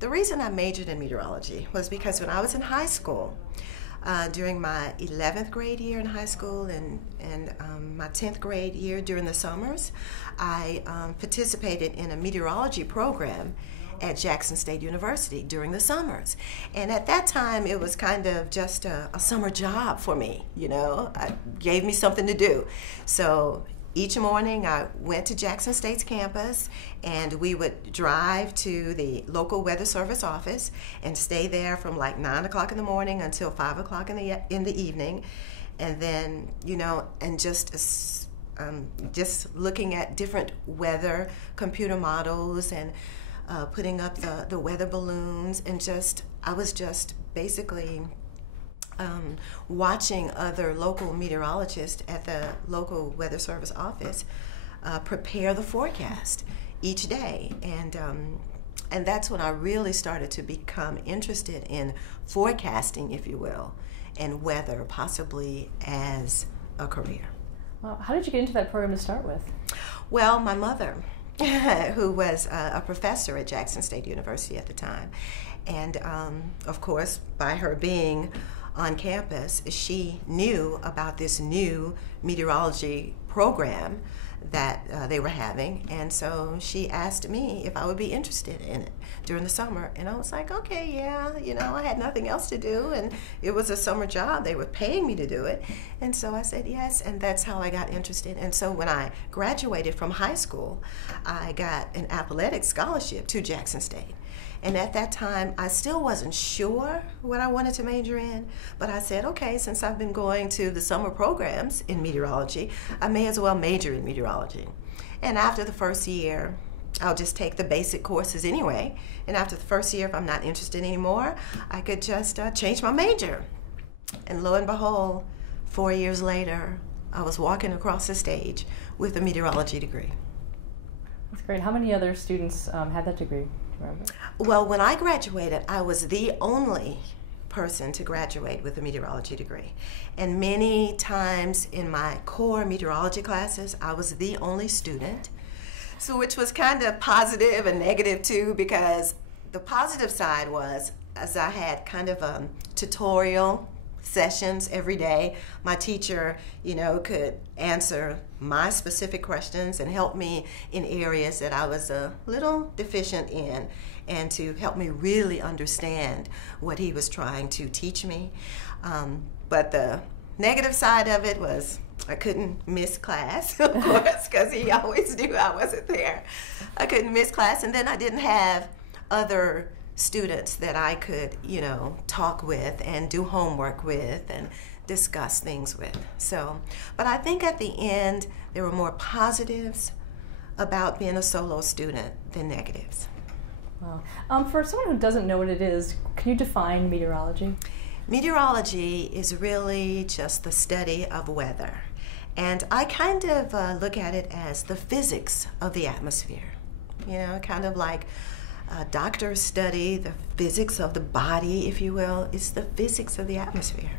The reason I majored in meteorology was because when I was in high school, during my 11th grade year in high school and my 10th grade year during the summers, I participated in a meteorology program at Jackson State University during the summers. And at that time, it was kind of just a summer job for me, It gave me something to do. So each morning I went to Jackson State's campus and we would drive to the local weather service office and stay there from like 9 o'clock in the morning until 5 o'clock in the evening. And then, and just looking at different weather computer models and putting up the weather balloons, and I was just basically watching other local meteorologists at the local weather service office prepare the forecast each day, and that's when I really started to become interested in forecasting, if you will, and weather possibly as a career. Well, how did you get into that program to start with? Well, my mother, who was a professor at Jackson State University at the time, and of course, by her being on campus, she knew about this new meteorology program that they were having, and so she asked me if I would be interested in it during the summer, and I was like, okay, yeah, I had nothing else to do, and it was a summer job. They were paying me to do it, and so I said yes, and that's how I got interested. And so when I graduated from high school, I got an athletic scholarship to Jackson State. And at that time, I still wasn't sure what I wanted to major in, but I said, okay, since I've been going to the summer programs in meteorology, I may as well major in meteorology. And after the first year, I'll just take the basic courses anyway. And after the first year, if I'm not interested anymore, I could just change my major. And lo and behold, 4 years later, I was walking across the stage with a meteorology degree. That's great. How many other students had that degree? Well, when I graduated, I was the only person to graduate with a meteorology degree. And many times in my core meteorology classes, I was the only student. So which was kind of positive and negative too, because the positive side was, as I had kind of tutorial sessions every day, my teacher, could answer my specific questions and help me in areas that I was a little deficient in, and to help me really understand what he was trying to teach me. But the negative side of it was I couldn't miss class, of course, because he always knew I wasn't there. I couldn't miss class, and then I didn't have other students that I could, talk with and do homework with and discuss things with. So, but I think at the end, there were more positives about being a solo student than negatives. Wow. For someone who doesn't know what it is, can you define meteorology? Meteorology is really just the study of weather. And I kind of look at it as the physics of the atmosphere. Kind of like doctors study the physics of the body, if you will. It's the physics of the atmosphere.